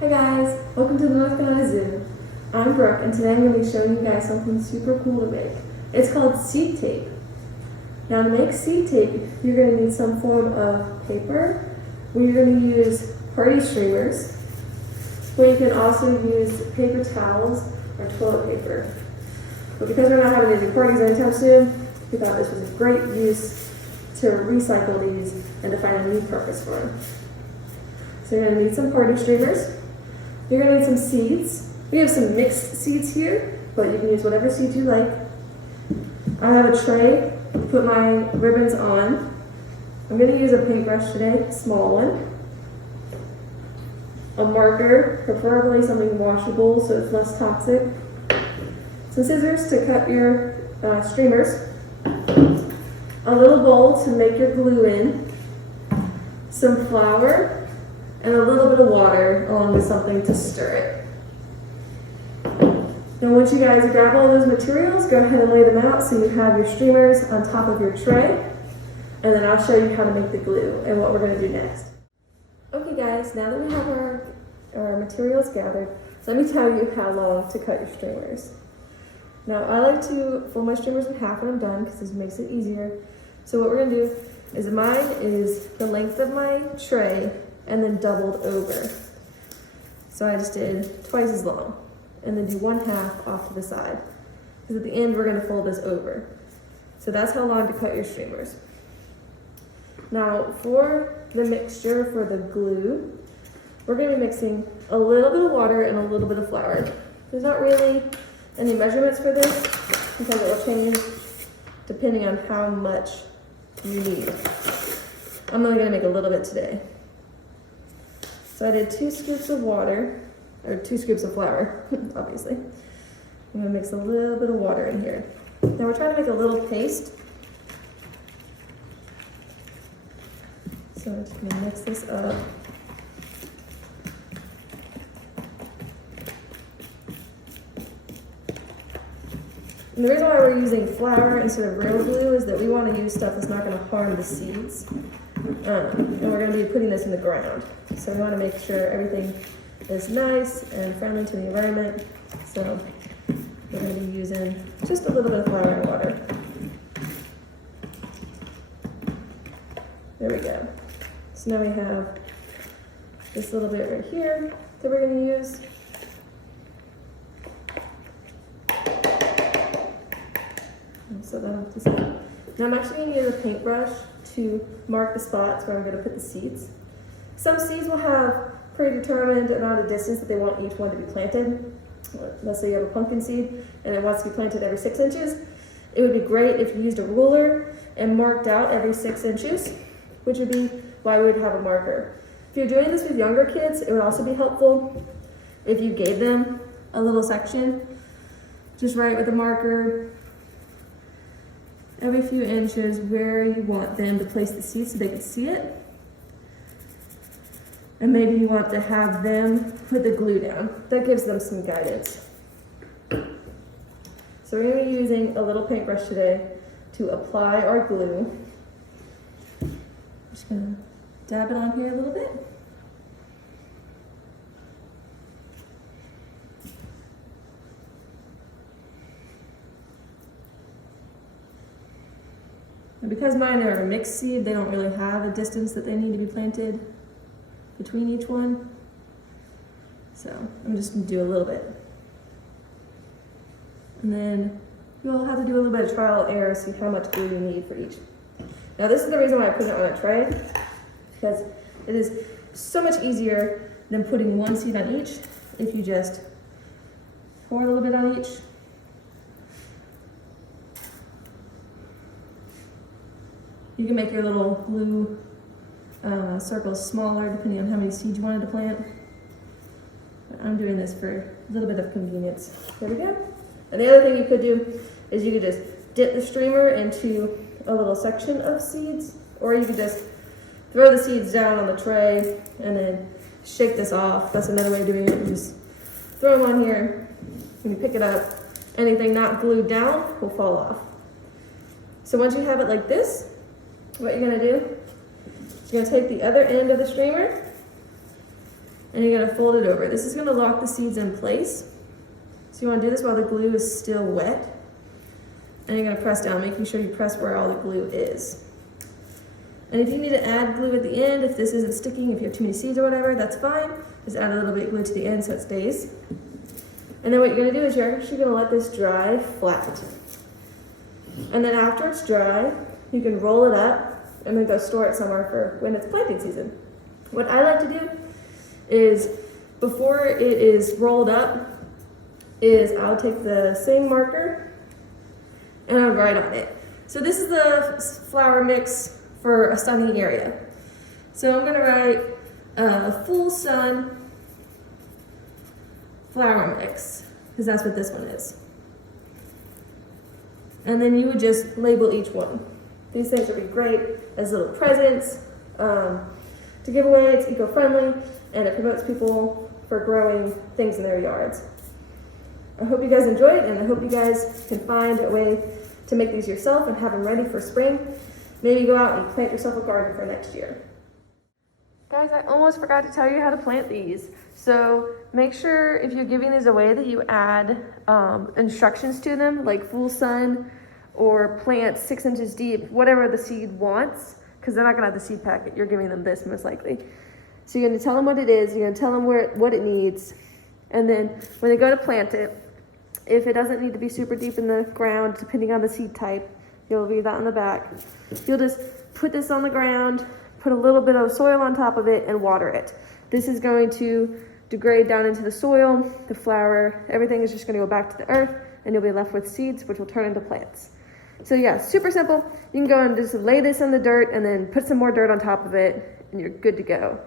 Hi guys, welcome to the North Carolina Zoo. I'm Brooke and today I'm going to be showing you guys something super cool to make. It's called seed tape. Now to make seed tape, you're going to need some form of paper. We're going to use party streamers, or you can also use paper towels or toilet paper. But because we're not having any parties anytime soon, we thought this was a great use to recycle these and to find a new purpose for them. So you're going to need some party streamers. You're going to need some seeds. We have some mixed seeds here, but you can use whatever seeds you like. I have a tray to put my ribbons on. I'm going to use a paintbrush today, a small one. A marker, preferably something washable so it's less toxic. Some scissors to cut your streamers. A little bowl to make your glue in. Some flour. And a little bit of water along with something to stir it. Now once you guys grab all those materials, go ahead and lay them out so you have your streamers on top of your tray. And then I'll show you how to make the glue and what we're going to do next. Okay guys, now that we have our materials gathered, let me tell you how long to cut your streamers. Now I like to fold my streamers in half when I'm done because this makes it easier. So what we're going to do is mine is the length of my tray and then doubled over. So I just did twice as long and then do one half off to the side. Because at the end we're gonna fold this over. So that's how long to cut your streamers. Now for the mixture for the glue, we're gonna be mixing a little bit of water and a little bit of flour. There's not really any measurements for this because it will change depending on how much you need. I'm only gonna make a little bit today. So I did 2 scoops of water, or 2 scoops of flour, obviously. I'm gonna mix a little bit of water in here. Now we're trying to make a little paste. So I'm just gonna mix this up. And the reason why we're using flour instead of real glue is that we want to use stuff that's not going to harm the seeds. And we're going to be putting this in the ground. So we want to make sure everything is nice and friendly to the environment. So we're going to be using just a little bit of flour and water. There we go. So now we have this little bit right here that we're going to use. So that'll just go. Now I'm actually going to use a paintbrush to mark the spots where I'm going to put the seeds. Some seeds will have predetermined amount of distance that they want each one to be planted. Let's say you have a pumpkin seed and it wants to be planted every 6 inches. It would be great if you used a ruler and marked out every 6 inches, which would be why we would have a marker. If you're doing this with younger kids, it would also be helpful if you gave them a little section, just write with a marker every few inches where you want them to place the seed so they can see it. And maybe you want to have them put the glue down. That gives them some guidance. So we're going to be using a little paintbrush today to apply our glue. I'm just going to dab it on here a little bit. And because mine are a mixed seed, they don't really have a distance that they need to be planted between each one. So I'm just gonna do a little bit. And then you'll have to do a little bit of trial and error, see how much glue you need for each. Now this is the reason why I put it on a tray, because it is so much easier than putting one seed on each if you just pour a little bit on each. You can make your little glue circles smaller depending on how many seeds you wanted to plant. But I'm doing this for a little bit of convenience. There we go. And the other thing you could do is you could just dip the streamer into a little section of seeds, or you could just throw the seeds down on the tray and then shake this off. That's another way of doing it. You just throw them on here. When you pick it up, anything not glued down will fall off. So once you have it like this, what you're gonna do, you're gonna take the other end of the streamer and you're gonna fold it over. This is gonna lock the seeds in place. So you wanna do this while the glue is still wet. And you're gonna press down, making sure you press where all the glue is. And if you need to add glue at the end, if this isn't sticking, if you have too many seeds or whatever, that's fine. Just add a little bit of glue to the end so it stays. And then what you're gonna do is you're actually gonna let this dry flat. And then after it's dry, you can roll it up and then go store it somewhere for when it's planting season. What I like to do is, before it is rolled up, is I'll take the same marker and I'll write on it. So this is the flour mix for a sunny area. So I'm gonna write full sun flour mix, because that's what this one is. And then you would just label each one. These things would be great as little presents to give away. It's eco-friendly and it promotes people for growing things in their yards. I hope you guys enjoy it, and I hope you guys can find a way to make these yourself and have them ready for spring. Maybe go out and plant yourself a garden for next year. Guys, I almost forgot to tell you how to plant these. So make sure if you're giving these away that you add instructions to them, like full sun or plant 6 inches deep, whatever the seed wants, because they're not gonna have the seed packet. You're giving them this most likely. So you're gonna tell them what it is, you're gonna tell them what it needs, and then when they go to plant it, if it doesn't need to be super deep in the ground, depending on the seed type, you'll read that on the back. You'll just put this on the ground, put a little bit of soil on top of it, and water it. This is going to degrade down into the soil, the flour, everything is just gonna go back to the earth, and you'll be left with seeds, which will turn into plants. So yeah, super simple. You can go and just lay this in the dirt and then put some more dirt on top of it, and you're good to go.